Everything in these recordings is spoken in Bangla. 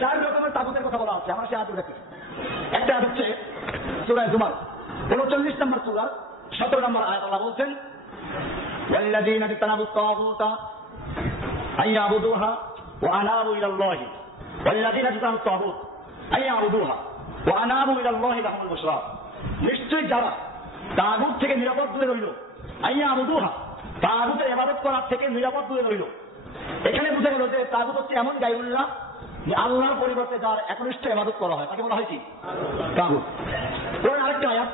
চার রকমের তাগুতের কথা বলা আছে। আমরা সে আয়াত দেখি। একটা আয়াত হচ্ছে সূরা জুমার 39 নম্বর সূরা 17 নম্বর আয়াত। আল্লাহ বলছেন ওয়াল্লাযীনা ইজতানাবুত তাগুতা আইয়াবুদুহা ওয়া আনাবু ইলাল্লাহি ওয়াল্লাযীনা ইজতানাবুত তাগুত আইয়াবুদুহা ওয়া আনাবু ইলাল্লাহি লাহুমুল বুশরা। নিশ্চয়ই যারা তাগুত থেকে নিরাপদ দূরে রইল, আইয়াবুদুহা তাগুতের ইবাদত করার থেকে নিরাপদ দূরে রইল। এখানে বুঝা গেল যে তাগুত হচ্ছে এমন গায়রুল্লাহ যে আল্লাহর পরিবর্তে যার একনিষ্ঠ ইবাদত করা হয় তাকে বলা হয় কি তাগুত। কোরআন আরেকটা আয়াত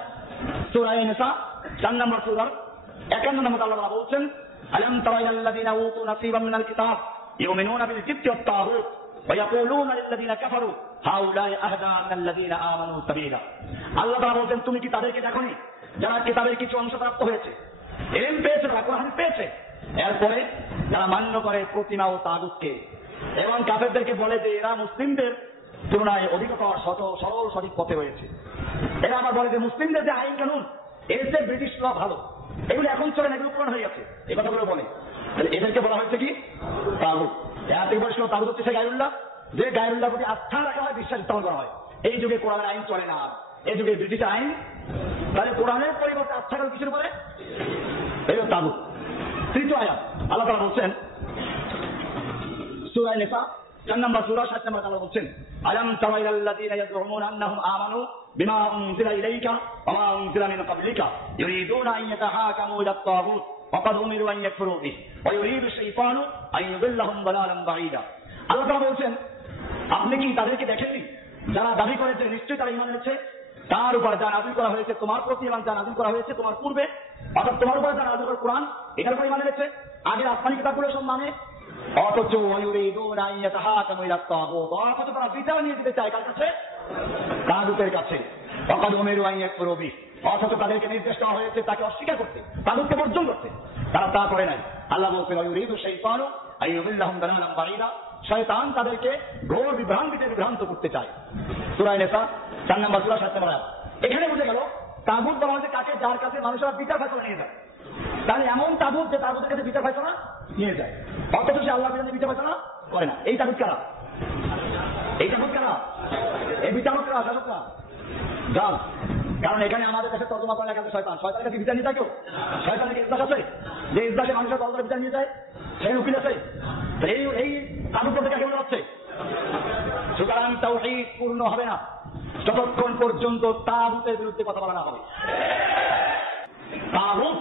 সূরা নিসা 4 নম্বর সূরার 51 নম্বর আল্লাহ বলছেন আলাম তারা ইলাল্লাযীনা উতু নাসীবাম মিনাল কিতাব ইউমিনুনা বিল জিবতি ওয়াত তাগুত ওয়া ইয়াকুলুনা লিল্লাযীনা কাফারু হাউলাই আহদা মিনাল্লাযীনা আমানু সাবিলা। আল্লাহ তাআলা বলছেন তুমি কি তাদেরকে দেখোনি যারা কিতাবের কিছু অংশ প্রাপ্ত হয়েছে, ইলম পেয়েছে, তারা কোরআন পেয়েছে, এরপরে যারা মান্য করে প্রতিমা ও তাগুতকে এবং কাফেরদেরকে বলে যে এরা মুসলিমদের তুলনায় অধিকতর সরল সঠিক পথে রয়েছে। এরা আবার বলে যে মুসলিমদের যে আইন কানুন এর যে ব্রিটিশ ল ভালো, এগুলো এখন চলে না, এগুলো পুরান হয়ে গেছে, এই কথাগুলো বলে। এদেরকে বলা হয়েছে কি তাগুত। এরা থেকে বলেছিল তাগুত হচ্ছে সে গায়রুল্লাহ যে গায়রুল্লাহর প্রতি আস্থা রাখা হয়, বিশ্বাস স্থাপন করা হয়। এই যুগে কোরআনের আইন চলে না, এই যুগে ব্রিটিশ আইন, তাহলে কোরআনের পরিবর্তে আস্থা করা কিসের উপরে? এই তাগুত। তৃতীয় আয়াত আল্লাহ তাআলা বলছেন সূরা নিসা 4 নম্বর সূরা 7 নম্বর আল্লাহ বলছেন আলাম তারা ইলাল্লাযীনা ইয়াজউমুনা আন্নাহুম আমানু বিমা উনজিলা ইলাইকা ওয়া মা উনজিলা মিন ক্বাবলিকা ইউরিদুনা আন ইয়াতাহাকামু ইলাত তাগুত ওয়া ক্বাদ উমিরু আন ইয়াকফুরু বিহি ওয়া ইউরিদু শাইতানু আন ইউদিল্লাহুম দালালান বাঈদা। আল্লাহ তাআলা বলছেন আপনি কি তাদেরকে দেখেননি যারা দাবি করেছে নিশ্চয়ই তারা ঈমান এনেছে তার উপর যা নাযিল করা হয়েছে তোমার প্রতি এবং যা নাযিল করা হয়েছে তোমার পূর্বে, অর্থাৎ তোমার উপর যা নাযিল করা কোরআন এটার উপর ঈমান এনেছে, আগের আসমানি কিতাবগুলো সব মানে, অথচ অথচ তারা বিচার নিয়ে যেতে চায় কার কাছে? তাগুতের কাছে। অথচ তাদেরকে নির্দেশ দেওয়া হয়েছে তাকে অস্বীকার করতে, তাগুতকে বর্জন করতে, তারা তা করে নাই। আল্লাহ বলছেন শয়তান তাদেরকে ঘোর বিভ্রান্তিতে বিভ্রান্ত করতে চায়। সূরা নিসা 4 নম্বর সূরা 7 নম্বর আয়াত। এখানে বুঝে গেল তাগুত বলা হচ্ছে কাকে, যার কাছে মানুষেরা বিচার ফয়সালা নিয়ে যায়। তাহলে এমন তাগুত যে তাগুতের কাছে বিচার ফয়সালা নিয়ে যায়, অথচ সে আল্লাহর বিরুদ্ধে বিচার ফয়সালা করে না। এই তাগুত কারা? এই তাগুত কারা? এই বিচারকরা, শাসকরা, জাল। কারণ এখানে আমাদের কাছে তর্জমা করে লেখা আছে শয়তান। শয়তানের কাছে বিচার নিয়ে যায় কেউ? শয়তানের ইজলাস আছে যে ইজলাসে মানুষের দল ধরে বিচার নিয়ে যায়, সেই উকিল আছে। এই তাগুত থেকে কেমন হচ্ছে? সুতরাং তাওহীদ পূর্ণ হবে না যতক্ষণ পর্যন্ত তাগুতের বিরুদ্ধে কথা বলা না হবে। তাগুত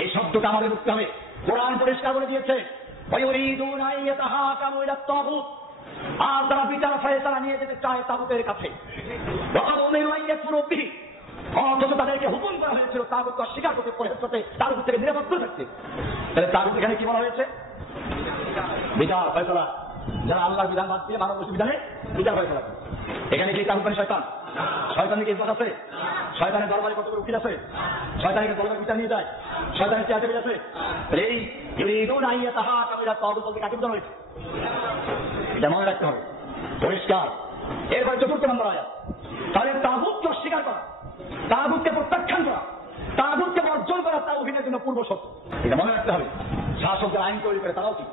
এই শব্দটা আমাদের বুঝতে হবে। কোরআন পরিষ্কার করে দিয়েছে ওয়ায়ুরিদুনা আন ইয়াতাহাকামু ইলাত তাগুত, আর তারা বিচার ফয়সালা নিয়ে যেতে চায় তাগুতের কাছে। ওয়াকাদ উমিরু আন ইয়াকফুরু বিহি, অথচ তাদেরকে হুকুম করা হয়েছিল তাগুতকে অস্বীকার করতে, পরিহাস তাগুত থেকে নিরাপদ থাকতে। তাহলে তাগুত এখানে কি বলা হয়েছে? বিচার ফয়সালা। যারা আল্লাহর বিধান বাদ দিয়ে মানব বিধানে বিচার ফয়সালা করে, এখানে কি তাগুত মানে শয়তান? শয়তানের কি ইজলাস আছে? শয়তানের দরবারে কতগুলো উকিল আছে? শয়তানকে দরবারে বিচার নিয়ে যায়, শয়তানের চেয়ারে আছে। এই ইউরিদুনা আন ইয়াতাহাকামু ইলাত তাগুত বলতে কাকে বোঝানো হয়েছে? এটা মনে রাখতে হবে পরিষ্কার। এরপরে 4 নম্বর আয়াত। তাহলে তাগুতকে অস্বীকার করা, তাগুতকে প্রত্যাখ্যান করা, তাগুতকে বর্জন করা তাওহীদের জন্য পূর্ব শর্ত। এটা মনে রাখতে হবে। শাসকদের আইন তৈরি করে তারাও কি?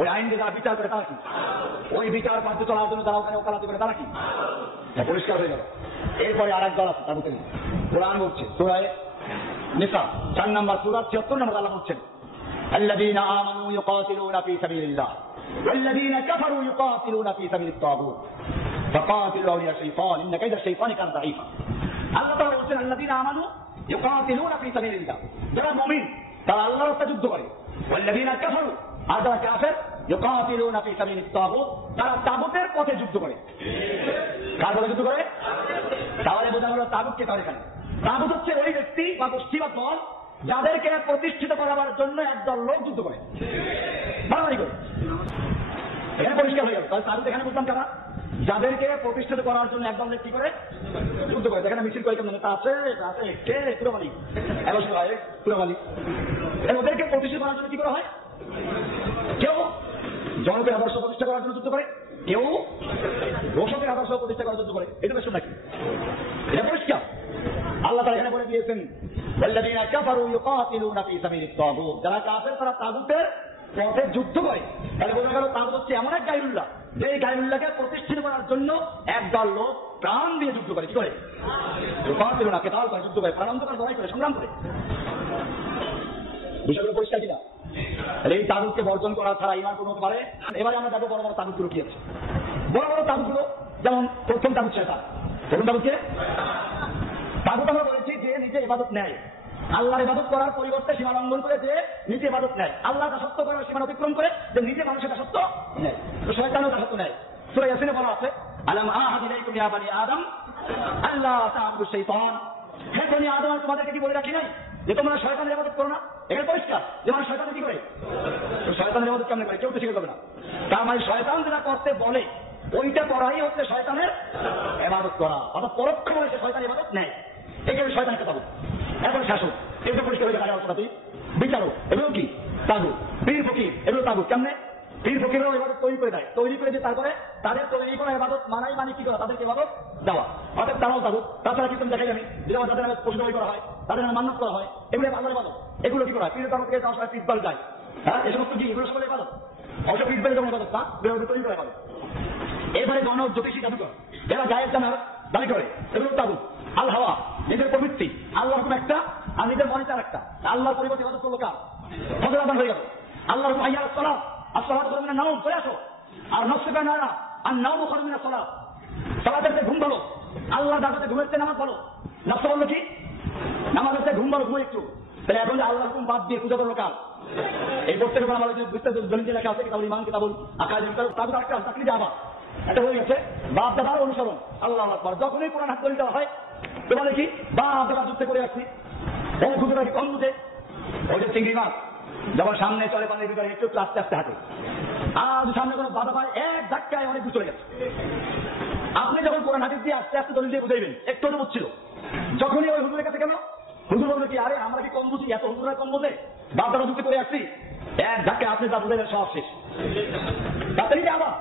ওই আইন দিয়ে যারা বিচার করে তারা কি? ওই বিচার পার্থ চলার জন্য যারা ওখানে ওকালতি করে তারা কি? পরিষ্কার হয়ে গেল। এরপরে আর এক দল আছে তাগুতের। কোরআন বলছে সূরা নিসা 4 নম্বর সূরা 76 নম্বর আল্লাহ বলছেন আল্লাযীনা আমানু ইউকাতিলুনা ফী সাবিলিল্লাহ ওয়াল্লাযীনা কাফারু ইউকাতিলুনা ফী সাবিলিত তাগুত ফাকাতিলু আউলিয়া শাইতান ইন্না কাইদা শাইতানি কানা দাঈফা। আল্লাহ তাআলা বলছেন আল্লাযীনা আমানু ইউকাতিলুনা ফী সাবিলিল্লাহ, যারা মুমিন তারা আল্লাহর রাস্তায় যুদ্ধ করে। ওয়াল্লাযীনা কাফারু, আর যারা কাফের, ইউকাতিলুনা ফী সাবিলিত তাগুত, তারা তাগুতের পথে যুদ্ধ করে। কার পথে যুদ্ধ করে? তাহলে বোঝা গেল তাগুতকে কার? এখানে তাগুত হচ্ছে ওই ব্যক্তি বা গোষ্ঠী বা দল যাদেরকে প্রতিষ্ঠিত করার জন্য একদল লোক যুদ্ধ করে, মারামারি করে। এখানে পরিষ্কার হয়ে গেল। তাহলে তাগুত এখানে বুঝলাম কারা? যাদেরকে প্রতিষ্ঠিত করার জন্য একদল লোক কি করে? যুদ্ধ করে। এখানে মিছিল করে কেমন আছে কে পুরোমালি পুরোমালি, ওদেরকে প্রতিষ্ঠিত করার জন্য কি করা হয়? কেউ জনকের আদর্শ প্রতিষ্ঠা করার জন্য যুদ্ধ করে, কেউ রোশকের আদর্শ প্রতিষ্ঠা করার জন্য করে। এটা বেশ নাকি? এটা পরিষ্কার। আল্লাহ তাআলা এখানে বলে দিয়েছেন ওয়াল্লাযীনা কাফারু ইউকাতিলুনা ফী সাবিলিত তাগুত, যারা কাফের তারা তাগুতের পথে যুদ্ধ করে, তাহলে বোঝা গেল তাগুত হচ্ছে এমন এক গায়রুল্লাহ, যে গায়রুল্লাহকে প্রতিষ্ঠিত করার জন্য একদল লোক প্রাণ দিয়ে যুদ্ধ করে। কি করে? ছিল না, কেতাল করে, যুদ্ধ করে, প্রাণান্তকার লড়াই করে, সংগ্রাম করে। বিষয়গুলো পরিষ্কার কিনা? এই তাগুতকে বর্জন করা ছাড়া ইমান পূর্ণ হতে পারে? এবারে আমরা দেখো বড় বড় তাগুতগুলো কি আছে। বড় বড় তাগুতগুলো যেমন প্রথম তাগুত শয়তান। প্রথম তাগুতকে তাগুত আমরা বলেছি যে নিজে ইবাদত নেয়, আল্লাহর ইবাদত করার পরিবর্তে সীমা লঙ্ঘন করে যে নিজে ইবাদত নেয়, আল্লাহ দাসত্ব করার সীমা অতিক্রম করে যে নিজে মানুষের দাসত্ব নেয়, তো শয়তানও দাসত্ব নেয়। সূরা ইয়াসিনে বলা আছে, আলাম আহাদ ইলাইকুম ইয়া বানি আদম আল্লাহ তা'বুদু শাইতান। হে বনি আদম, আমি তোমাদেরকে কি বলে রাখি নাই যে তোমরা শয়তানের ইবাদত করো না? এখানে পরিষ্কার যে মানুষ শয়তান কি করে, শয়তানের ইবাদত কেমনে করে, কেউ তো শিখে যাবে না। তার মানে শয়তান যেটা করতে বলে ওইটা করাই হচ্ছে শয়তানের ইবাদত করা, অর্থাৎ পরোক্ষভাবে সে শয়তানের ইবাদত নেয়। এখানে শয়তানকে তাগুত, এখন শাসক, এগুলো পরিষ্কার হয়ে যায়। অর্থাৎ বিচারক এগুলো কি তাগুত, পীর ফকির এগুলো তাগুত। কেমনে? পীর ফকিরও ইবাদত তৈরি করে দেয়, তৈরি করে দিয়ে তারপরে তাদের তৈরি করা ইবাদত মানাই মানে কি করা, তাদেরকে ইবাদত দেওয়া, অর্থাৎ তারাও তাগুত। তাছাড়া কি তুমি দেখাই আমি যেমন যাদের নামে পশু তৈরি করা হয়, তাদের নামে মান্যত করা হয়, এগুলো আল্লাহর ইবাদত। এগুলো কি করা হয়? পীরের তাগুতকে যাওয়ার সময় পিসবাল যায়, হ্যাঁ, এই সমস্ত কি এগুলো সকলের ইবাদত। অবশ্য পিসবালের যেমন ইবাদত না, তৈরি করা ইবাদত। এবারে গণ জ্যোতিষী জাদুকর এরা গায়ের জানার দাবি করে, এগুলো তাগুত। আল হাওয়া নিজের প্রবৃত্তি, আল্লাহর হুকুম একটা আর নিজের মনে চার একটা, আল্লাহর পরিবর্তে ইবাদত করলো কার? ফজর আযান হয়ে গেল, আল্লাহর হুকুম আইয়াস সালাত as-সালাতু খায়রুম মিনান নাওম, চলে আসো। আর নফসে বানানা আর নাওমু খায়রুম মিনাস সালাত, সালাতের চেয়ে ঘুম ভালো, আল্লাহর দাওয়াতে ঘুমের চেয়ে নামাজ ভালো। নফস বললো কি? নামাজের চেয়ে ঘুম ভালো, ঘুম একটু। তাহলে এখন যে আল্লাহর হুকুম বাদ দিয়ে পূজা করলো কার? এই প্রত্যেক আমাদের যে বিস্তারিত দলিল লেখা আছে, কিতাবুল ঈমান, কিতাবুল আকাইদ, তাদের একটা তাকলিদ আবা, এটা হয়ে গেছে বাপ দাদার অনুসরণ। আল্লাহু আকবার। যখনই কোরআন হাত দলিল দেওয়া হয় তোমাদের কি বাপ দাদা যুদ্ধ করে আসছি, ও খুঁজে কম বুঝে, ওই যে চিংড়ি মাছ যখন সামনে চলে পানির ভিতরে একটু আস্তে আস্তে হাঁটে, আর সামনে কোনো বাধা পায় এক ধাক্কায় অনেক দূর চলে গেছে। আপনি যখন কোরআন হাদিস দিয়ে আস্তে আস্তে দলিল দিয়ে বুঝাইবেন, একটু তো বুঝছিল, যখনই ওই হুজুরের কাছে কেন হুজুর বলবে কি, আরে আমরা কি কম বুঝি, এত হুজুরা কম বোঝে, বাপ দাদা যুদ্ধ করে আসছি, এক ধাক্কায় আপনি যা বুঝাইবেন সব শেষ। তাড়াতাড়ি আবার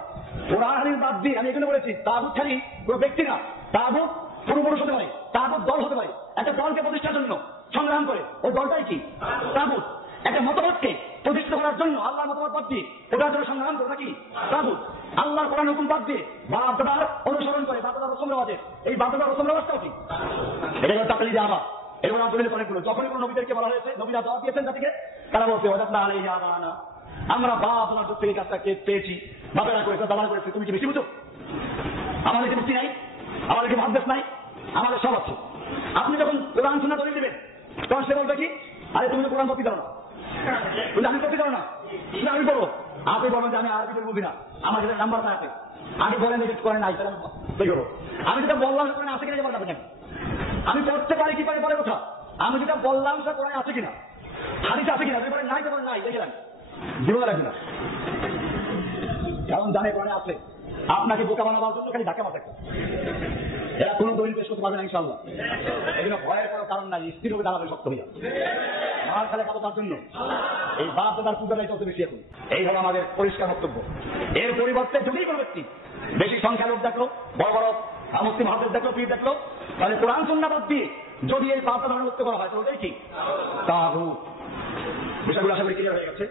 কোরআন হাদিস বাদ দিয়ে আমি এখানে বলেছি তাগুত খালি কোনো ব্যক্তি না, তাগুত পুরুষ হতে পারে, তাগুত দল হতে পারে। একটা দলকে প্রতিষ্ঠার জন্য সংগ্রাম করে, ওই দলটাই কি তাগুত। একটা মতবাদকে প্রতিষ্ঠা করার জন্য আল্লাহর মতবাদ বাদ দিয়ে ওটার জন্য সংগ্রাম করে নাকি তাগুত। আল্লাহর কোরআন হুকুম বাদ দিয়ে বাপ দাদার অনুসরণ করে, বাপ দাদার রসম রেওয়াজের, এই বাপ দাদার রসম রেওয়াজটাও কি? এটা হলো তাকলিদ আবা। এগুলো আন্দোলনের অনেকগুলো। যখনই কোনো নবীদেরকে বলা হয়েছে, নবীরা দাওয়াত দিয়েছেন জাতিকে, তারা বলছে ওয়াজাদনা আলাইহি আবানা, আমরা বাপ দাদার যুগ থেকে কাজটাকে পেয়েছি, বাপেরা করেছে, দাদারা করেছে, তুমি কি বেশি বুঝো? আমাদের কি মুক্তি নাই? আমাদের কি ভাবদেশ নাই? আমাদের সব আছে। আপনি যখন কোরআন সুন্নাহ দলিল দিবেন, তখন সে বলবে কি, আরে তুমি তো কোরআন কপি দাও না, আমি কপি দাও না, আমি বলবো। আপনি বলেন যে আমি আরবি বুঝি না, আমার কাছে নাম্বার না আছে, আমি বলেন যে করেন নাই, তাহলে আমি যেটা বললাম কোরআন আছে কিনা বলতে পারবেন, আমি পড়তে পারি কি পারি পরে কথা, আমি যেটা বললাম সেটা কোরআন আছে কিনা, হাদিস আছে কিনা, বলেন নাই, তখন নাই, দেখে রাখি জীবনে রাখি না, কারণ জানে কোরআনে আছে। আপনাকে বোকা বানাবার জন্য খালি ধাক্কা মারতে, এরা কোনো দলিল পেশ করতে পারবে না ইনশাআল্লাহ। এগুলো ভয়ের কোনো কারণ নাই, স্থির হবে দাঁড়াবে শক্ত হইয়া, মার খেলে পাবো তার জন্য এই বাপ দাদার পূজাটাই চলতে বেশি এখন। এই হলো আমাদের পরিষ্কার বক্তব্য। এর পরিবর্তে যদি কোনো ব্যক্তি বেশি সংখ্যা লোক দেখলো, বড় বড় মুসলিম হাফেজ দেখলো, পীর দেখলো, তাহলে কোরআন সুন্নাহ বাদ দিয়ে যদি এই বাপ দাদার মুক্ত করা হয়, তো ওটাই কি তাগুত। বিষয়গুলো আশা করি ক্লিয়ার হয়ে গেছে।